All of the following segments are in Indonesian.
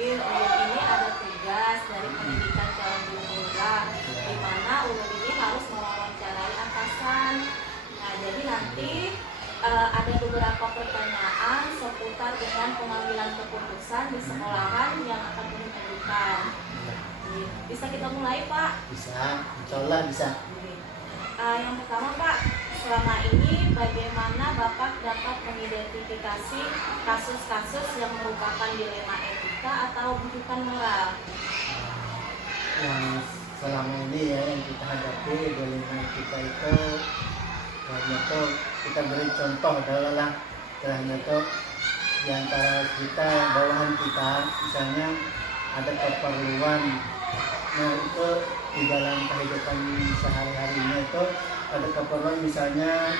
Mungkin Ulun ini ada tugas dari pendidikan calon lurah, di mana Ulun ini harus mewawancarai atasan. Nah, jadi nanti ada beberapa pertanyaan seputar dengan pengambilan keputusan di sekolahan yang akan Ulun ajukan. Bisa kita mulai, Pak? Bisa, insyaallah bisa. Yang pertama, Pak, selama ini bagaimana Bapak dapat mengidentifikasi kasus-kasus yang merupakan dilema etika atau bujukan moral? Yang selama ini ya yang kita hadapi dilema etika itu, karena itu kita beri contoh adalah karena itu di antara kita bawahan kita misalnya ada keperluan, nah itu di dalam kehidupan sehari-harinya itu ada keperluan misalnya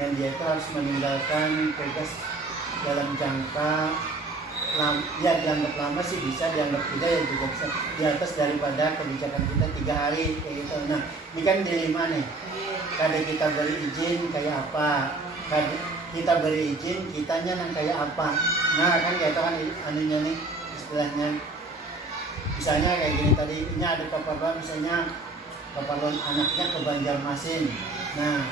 yang dia itu harus meninggalkan tugas dalam jangka ya dianggap lama sih bisa, dianggap tidak ya juga bisa, di atas daripada kebijakan kita 3 hari kayak gitu. Nah ini kan dilema nih, kadang kita beri izin kayak apa, kadang kita beri izin kitanya yang kayak apa. Nah kan kayak itu kan anunya nih istilahnya, misalnya kayak gini tadi, ini ada keperluan misalnya keperluan anaknya ke Banjarmasin. Nah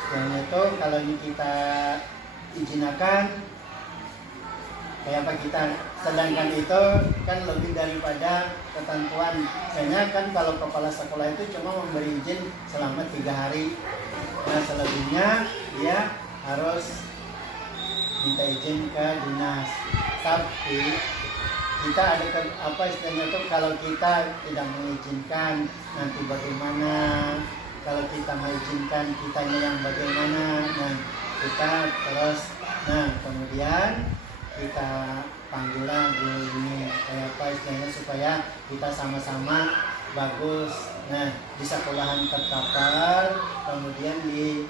istilahnya itu kalau ini kita izinakan kayak apa kita, sedangkan itu kan lebih daripada ketentuan. Misalnya kan kalau kepala sekolah itu cuma memberi izin selama 3 hari. Nah selebihnya dia harus minta izin ke dinas. Tapi kita ada apa istilahnya itu, kalau kita tidak mengizinkan nanti bagaimana, kalau kita mengizinkan kitanya yang bagaimana. Nah kita terus, nah kemudian kita panggilan guru ini kayak apa istilahnya supaya kita sama-sama bagus. Nah di sekolahan terkapar, kemudian di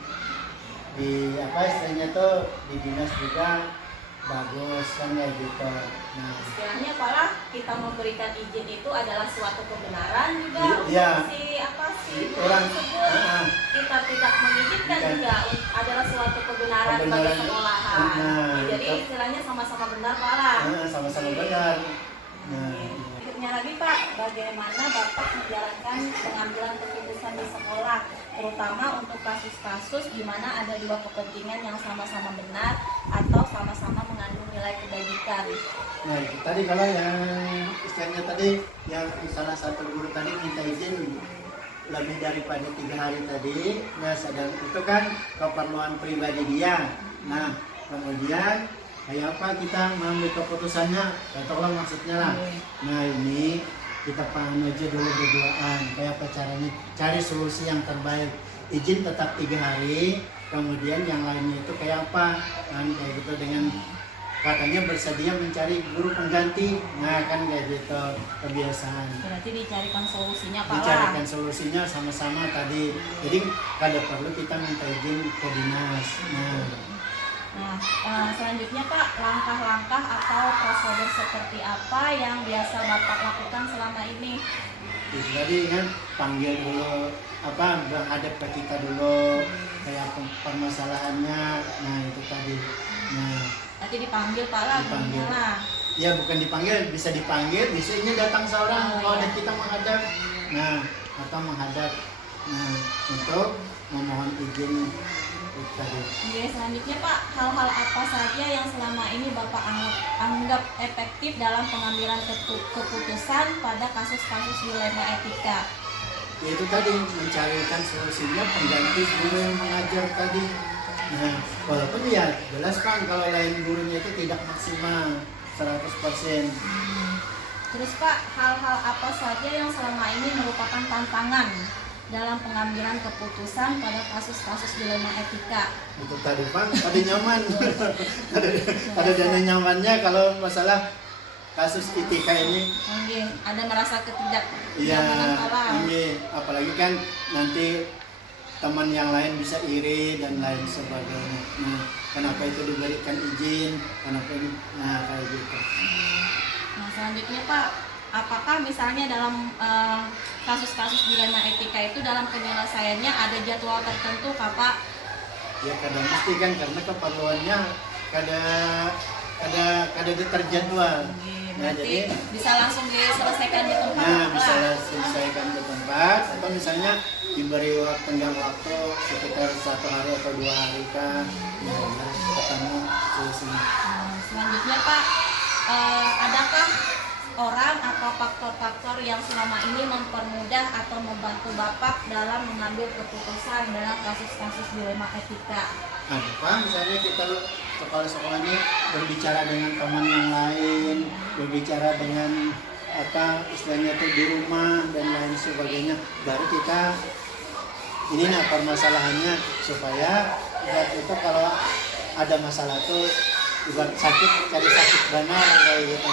apa istilahnya tuh di dinas juga bagus kan kayak gitu. Nah istilahnya apalah kita memberikan izin itu adalah suatu kebenaran juga ya, untuk si apa sih orang tersebut. Kita tidak mengizinkan juga adalah suatu kebenaran bagi sekolahan. Jadi istilahnya sama-sama benar, Pak. Sama-sama benar. Berikutnya lagi, Pak, bagaimana Bapak menjalankan pengambilan keputusan di sekolah, terutama untuk kasus-kasus di mana ada dua kepentingan yang sama-sama benar atau sama-sama mengandung nilai kebaikan. Nah itu tadi kalau yang istilahnya tadi yang salah satu guru tadi minta izin lebih daripada 3 hari tadi. Nah sedang itu kan keperluan pribadi dia. Nah kemudian kayak apa kita mengambil keputusannya, tolong maksudnya lah. Nah ini kita paham aja dulu berduaan kayak apa caranya, cari solusi yang terbaik. Izin tetap 3 hari, kemudian yang lainnya itu kayak apa kan kayak gitu, dengan katanya bersedia mencari guru pengganti. Nah kan kayak gitu kebiasaan. Berarti dicarikan solusinya, Pak. Dicarikan solusinya sama-sama tadi. Jadi kada perlu kita minta izin ke dinas. Nah, selanjutnya Pak, langkah-langkah atau prosedur seperti apa yang biasa Bapak lakukan selama ini? Jadi kan panggil dulu apa, menghadap ke kita dulu kayak permasalahannya. Nah itu tadi. Nah nanti dipanggil Pak lah, dipanggil lah. Ya bukan dipanggil, bisa dipanggil, bisa ini datang seorang ada kita menghadap. Nah atau menghadap. Nah untuk memohon izin itu tadi. Oke, selanjutnya Pak, hal-hal apa saja yang selama ini Bapak anggap efektif dalam pengambilan keputusan pada kasus-kasus dilema etika? Yaitu tadi mencarikan solusinya pengganti guru yang mengajar tadi. Nah walaupun ya jelas kan kalau lain gurunya itu tidak maksimal 100%. Terus Pak, hal-hal apa saja yang selama ini merupakan tantangan dalam pengambilan keputusan pada kasus-kasus dilema etika? Itu tadi Pak, ada nyaman. ada dana nyamannya kalau masalah kasus etika ini. Ada merasa Iya, ketidaknyamanan. apalagi kan nanti teman yang lain bisa iri dan lain sebagainya. Nah, kenapa itu diberikan izin? Kenapa ini? Nah, kayak gitu. Nah, selanjutnya Pak, apakah misalnya dalam kasus-kasus dilema etika itu dalam penyelesaiannya ada jadwal tertentu, Kak Pak? Ya kadang mesti kan karena keperluannya kada terjadwal. Nah, Berarti jadi bisa langsung diselesaikan di tempat. nah bisa lah. selesaikan ke tempat atau misalnya diberi tenggang waktu sekitar 1 hari atau 2 hari kah, ya ketemu solusinya. Selanjutnya Pak, adakah orang atau faktor-faktor yang selama ini mempermudah atau membantu Bapak dalam mengambil keputusan dalam kasus-kasus dilema etika? Apa misalnya kita sekolah-sekolah ini berbicara dengan teman yang lain, berbicara dengan apa istilahnya itu di rumah dan lain sebagainya, baru kita ini nah permasalahannya supaya buat itu kalau ada masalah tuh buat sakit cari sakit benar kayak gitu.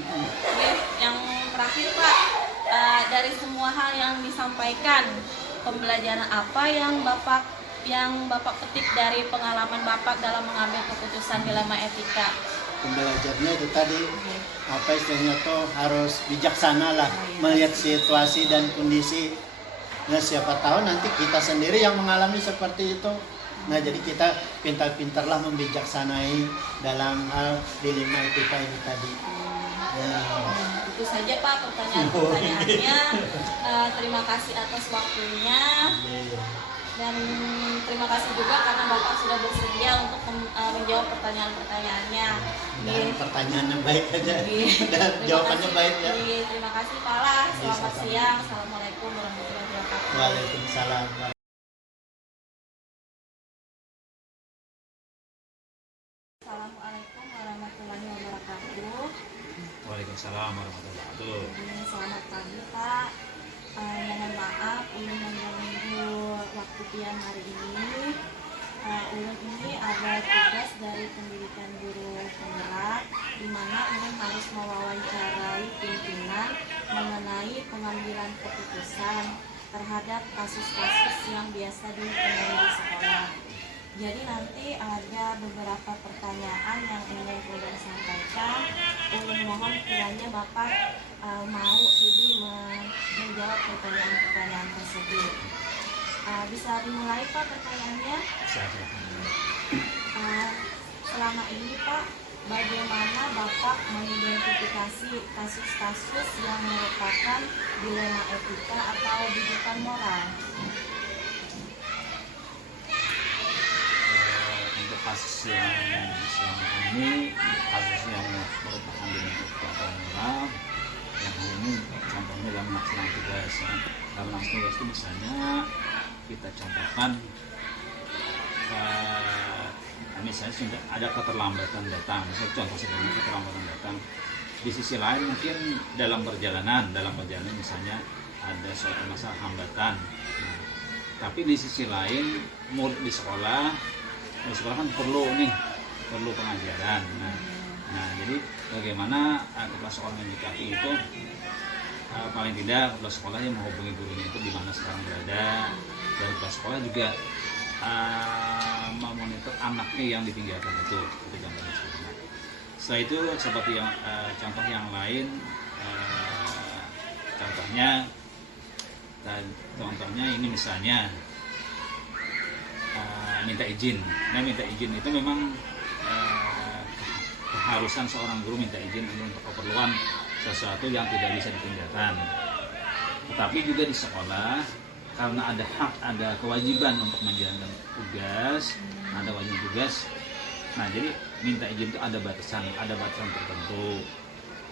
Oke, yang terakhir Pak, dari semua hal yang disampaikan, pembelajaran apa yang Bapak petik dari pengalaman Bapak dalam mengambil keputusan dilema etika? Pembelajarannya itu tadi apa istilahnya tuh harus bijaksana lah melihat situasi dan kondisi. Nah siapa tahu nanti kita sendiri yang mengalami seperti itu. Nah jadi kita pintar-pintarlah membijaksanai dalam hal dilema etika ini tadi. Ya. Itu saja Pak pertanyaan-pertanyaannya. Terima kasih atas waktunya. Dan terima kasih juga karena Bapak sudah bersedia untuk menjawab pertanyaan-pertanyaannya. Dan pertanyaannya baik aja. Dan jawabannya baik ya. Terima kasih Pak Lah. Selamat siang. Assalamualaikum warahmatullahi wabarakatuh. Waalaikumsalam. Assalamualaikum warahmatullahi wabarakatuh. Waalaikumsalam warahmatullahi wabarakatuh. Selamat pagi Pak. Mohon maaf ingin mengganggu waktu siang hari ini. Ulun ini ada tugas dari pendidikan guru penggerak di mana ulun harus mewawancarai pimpinan mengenai pengambilan keputusan terhadap kasus-kasus yang biasa ditangani di sekolah. Jadi nanti ada beberapa pertanyaan yang ingin ulun sampaikan. Ulun mohon kiranya Bapak mau sudi menjawab pertanyaan-pertanyaan tersebut. Bisa dimulai Pak pertanyaannya? Selama ini Pak, bagaimana Bapak mengidentifikasi kasus-kasus yang merupakan dilema etika atau didikan moral? Untuk kasus yang selama ini, kasus yang merupakan dilema etika atau moral, yang hal ini contohnya dalam melaksanakan tugas. Dalam melaksanakan tugas itu misalnya kita contohkan misalnya sudah ada keterlambatan datang, misalnya contoh sederhana keterlambatan datang. Di sisi lain mungkin dalam perjalanan misalnya ada suatu masalah hambatan. Nah, tapi di sisi lain murid di sekolah kan perlu pengajaran. Nah, jadi bagaimana kepala sekolah menyikapi itu? Paling tidak kepala sekolah yang menghubungi gurunya itu di mana sekarang berada, dan kepala sekolah juga memonitor anaknya yang ditinggalkan itu contohnya. Setelah itu seperti yang contoh yang lain, contohnya ini misalnya minta izin. Nah, minta izin itu memang keharusan seorang guru minta izin untuk keperluan sesuatu yang tidak bisa ditinggalkan. Tetapi juga di sekolah karena ada hak, ada kewajiban untuk menjalankan tugas, ada wajib tugas. Nah, jadi minta izin itu ada batasan tertentu.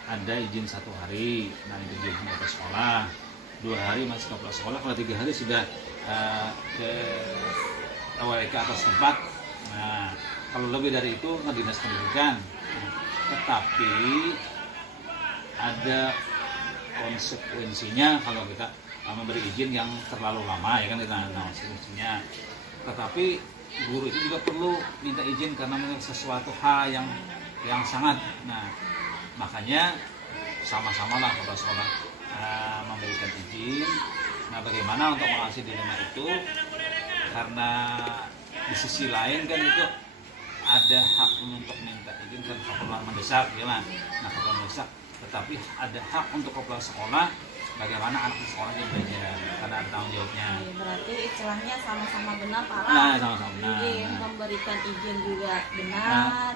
Ada izin 1 hari, nah itu izin ke sekolah. 2 hari masih ke kepala sekolah, kalau 3 hari sudah ke WK atas tempat. Nah, kalau lebih dari itu ke dinas pendidikan. Nah, tetapi ada konsekuensinya kalau kita memberi izin yang terlalu lama, ya kan, konsekuensinya. Tetapi guru itu juga perlu minta izin karena mungkin sesuatu hal yang sangat. Nah, makanya sama-samalah kepala sekolah memberikan izin. Nah, bagaimana untuk mengatasi dilema itu? Karena di sisi lain kan itu ada hak untuk minta izin kan keperluan mendesak, ya kan? Nah, keperluan mendesak, tetapi ada hak untuk kepala sekolah bagaimana anak sekolahnya belajar karena ada tanggung jawabnya. Berarti istilahnya sama-sama benar Pak. Nah, sama-sama benar. Jadi memberikan izin juga benar,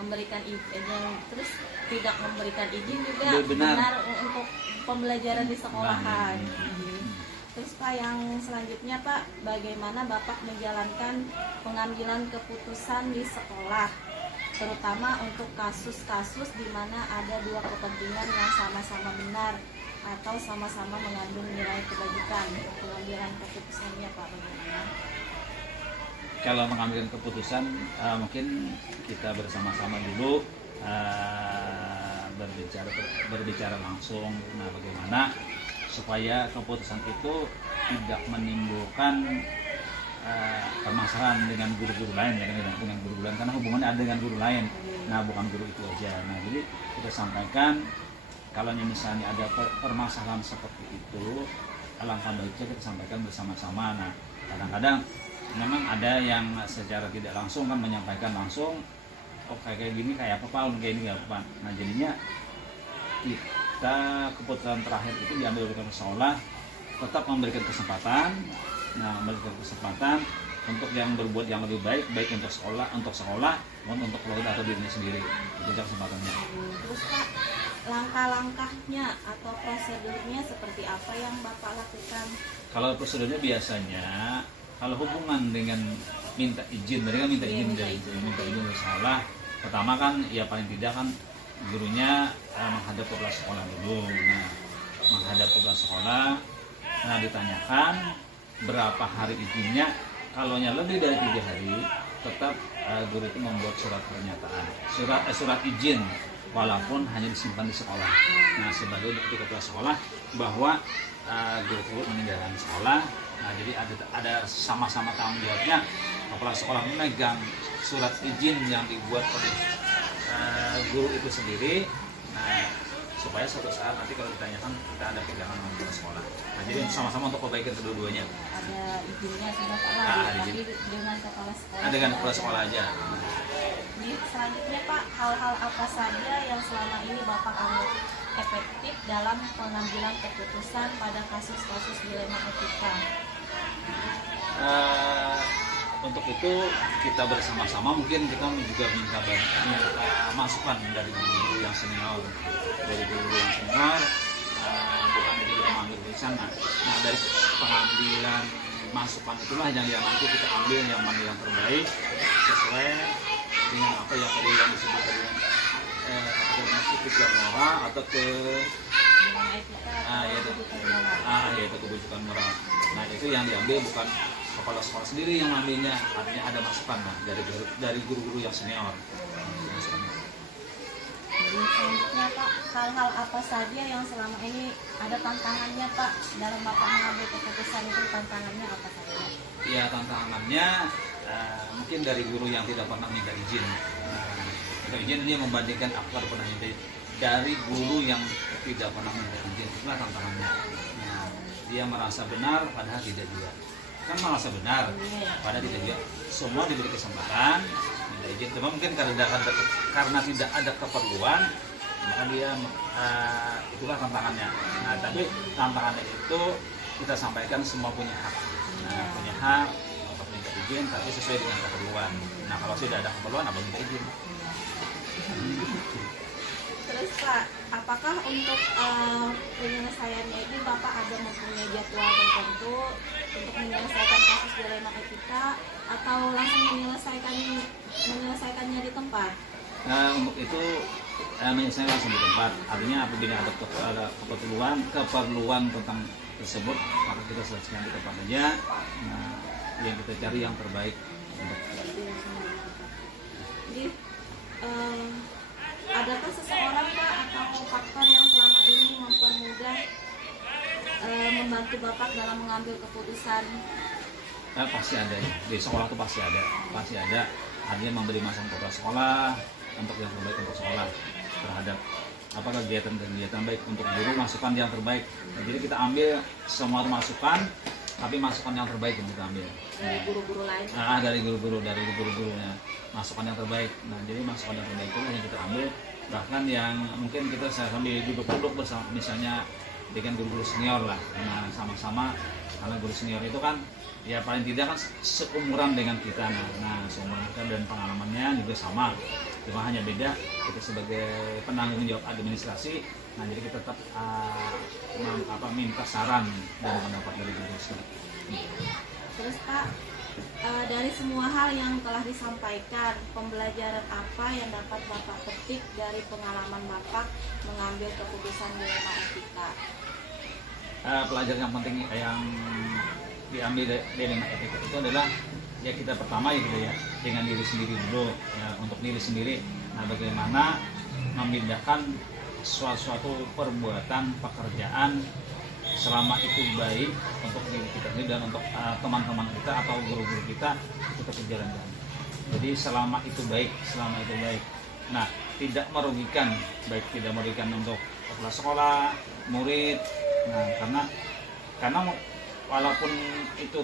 memberikan izin, terus tidak memberikan izin juga Benar. benar untuk pembelajaran di sekolahan. Terus Pak, yang selanjutnya Pak, bagaimana Bapak menjalankan pengambilan keputusan di sekolah, terutama untuk kasus-kasus di mana ada dua kepentingan yang sama-sama benar atau sama-sama mengandung nilai kebajikan. Pengambilan keputusannya Pak, bagaimana? Kalau mengambil keputusan, mungkin kita bersama-sama dulu berbicara langsung. Nah, bagaimana supaya keputusan itu tidak menimbulkan permasalahan dengan guru-guru lain, ya kan, dengan guru lain, karena hubungannya ada dengan guru lain. Nah, bukan guru itu aja. Nah, jadi kita sampaikan kalau misalnya ada permasalahan seperti itu, alangkah baiknya kita sampaikan bersama-sama. Nah, kadang-kadang memang ada yang secara tidak langsung kan menyampaikan langsung, oh kayak gini kayak apa Pak, kayak ini kayak apa. Nah, jadinya kita keputusan terakhir itu diambil oleh kepala sekolah, tetap memberikan kesempatan. Nah, memberikan kesempatan untuk yang berbuat yang lebih baik, baik untuk sekolah maupun untuk keluarga atau dirinya sendiri. Itu kesempatannya. Terus Pak, langkah-langkahnya atau prosedurnya seperti apa yang Bapak lakukan? Kalau prosedurnya biasanya kalau hubungan dengan minta izin, mereka minta izin dari sekolah. Pertama kan ya paling tidak kan gurunya menghadap kepala sekolah dulu. Nah, menghadap kepala sekolah, nah ditanyakan berapa hari izinnya. Kalau lebih dari 3 hari, tetap guru itu membuat surat pernyataan, surat izin, walaupun hanya disimpan di sekolah. Nah, sebagai bukti kepala sekolah bahwa guru tersebut meninggalkan sekolah. Nah, jadi ada sama-sama tanggung jawabnya. Kepala sekolah memegang surat izin yang dibuat oleh guru itu sendiri. Nah, supaya suatu saat nanti kalau ditanyakan kita ada pegangan dengan kepala sekolah. Nah, jadi sama-sama untuk perbaikan kedua-duanya. Ada izinnya sudah Pak lah, tapi dengan kepala sekolah. Dengan kepala sekolah aja. Jadi selanjutnya Pak, hal-hal apa saja yang selama ini Bapak anggap efektif dalam pengambilan keputusan pada kasus-kasus dilema etika? Untuk itu kita bersama-sama mungkin kita juga minta masukan dari guru yang senior, bukan itu kita mengambil keputusan. Nah, dari pengambilan masukan itulah yang nanti kita ambil yang mana yang terbaik sesuai dengan apa yang tadi yang disebut tadi etika moral atau yaitu kebijakan moral. Nah, itu yang diambil bukan kepala sekolah sendiri yang mengambilnya, artinya ada masukan dari guru-guru yang senior. Jadi selanjutnya Pak, hal-hal apa saja yang selama ini ada tantangannya Pak dalam Bapak mengambil keputusan itu, tantangannya apa saja? Ya, tantangannya mungkin dari guru yang tidak pernah minta izin. Izin dia membandingkan apa pernah minta izin dari guru yang tidak pernah minta izin, itulah tantangannya. Nah, dia merasa benar padahal tidak juga. Kan merasa benar padahal tidak juga. Semua diberi kesempatan minta izin, cuma mungkin karena tidak ada keperluan, maka dia itulah tantangannya. Nah, tapi tantangannya itu kita sampaikan semua punya hak. Nah, punya hak untuk minta izin, tapi sesuai dengan keperluan. Nah, kalau sudah ada keperluan, apa minta izin? Terus Pak, apakah untuk penyelesaiannya ini Bapak ada mempunyai jadwal tertentu untuk menyelesaikan kasus dilema etika atau langsung menyelesaikannya di tempat? Nah, untuk itu menyelesaikan langsung di tempat. Artinya apabila ada keperluan tentang tersebut, maka kita selesaikan di tempat saja. Nah, yang kita cari yang terbaik untuk Jadi, adakah seseorang Pak atau faktor yang selama ini mempermudah membantu Bapak dalam mengambil keputusan? Pasti ada ya. Di sekolah itu pasti ada. Artinya memberi masukan kepada sekolah untuk yang terbaik untuk sekolah terhadap apa kegiatan baik untuk guru, masukan yang terbaik. Nah, jadi kita ambil semua masukan, tapi masukan yang terbaik yang kita ambil. Dari guru-guru lain? Dari guru-gurunya masukan yang terbaik. Nah, jadi masukan yang terbaik itu yang kita ambil. Bahkan yang mungkin kita sambil duduk-duduk bersama, misalnya dengan guru-guru senior lah. Nah, sama-sama, karena guru senior itu kan ya paling tidak kan seumuran dengan kita. Nah, seumuran kita dan pengalamannya juga sama. cuma hanya beda kita sebagai penanggung jawab administrasi. Nah, jadi kita tetap minta saran dan pendapat dari guru sendiri. Terus Pak, dari semua hal yang telah disampaikan, pembelajaran apa yang dapat Bapak petik dari pengalaman Bapak mengambil keputusan dilema etika? Pelajaran yang penting yang diambil dari dilema etika itu adalah ya kita pertama ya, gitu ya, dengan diri sendiri dulu ya, untuk diri sendiri. Nah, bagaimana membedakan suatu perbuatan pekerjaan selama itu baik untuk diri kita sendiri dan untuk teman-teman kita atau guru-guru kita itu tetap dijalankan. Jadi selama itu baik. Nah, tidak merugikan, baik tidak merugikan untuk kepala sekolah, murid. Nah, karena walaupun itu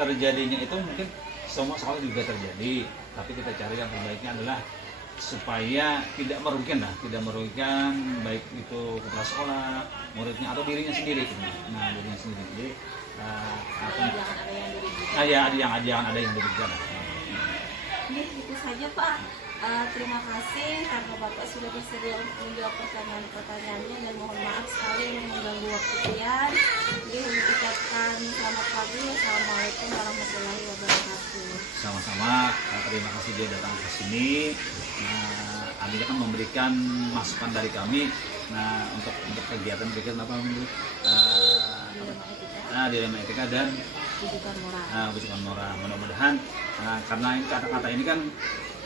terjadinya itu mungkin semua sekolah juga terjadi, tapi kita cari yang terbaiknya adalah supaya tidak merugikan baik itu kepala sekolah, muridnya atau dirinya sendiri. Nah, dirinya sendiri. Jadi Jangan ada yang dirugikan. jangan ada yang dirugikan. Itu saja Pak. Terima kasih karena Bapak sudah bersedia untuk menjawab pertanyaan-pertanyaannya, dan mohon maaf sekali mengganggu waktu kalian. Jadi ucapkan selamat pagi. Assalamualaikum warahmatullahi wabarakatuh. Sama-sama, terima kasih dia datang ke sini. Nah, Anda kan memberikan masukan dari kami. Nah, untuk kegiatan apa minggu? Dilema etika dan rujukan moral. Mudah-mudahan karena kata-kata ini kan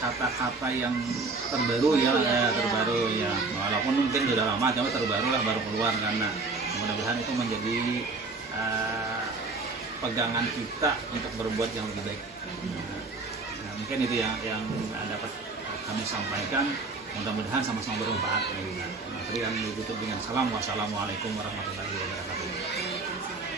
kata-kata yang terbaru terbaru ya. Walaupun mungkin sudah lama, cuma terbaru lah, baru keluar karena mudah-mudahan itu menjadi pegangan kita untuk berbuat yang lebih baik. Nah, mungkin itu yang dapat kami sampaikan. Mudah-mudahan sama-sama bermanfaat. Materi yang ditutup dengan salam. Wassalamualaikum warahmatullahi wabarakatuh.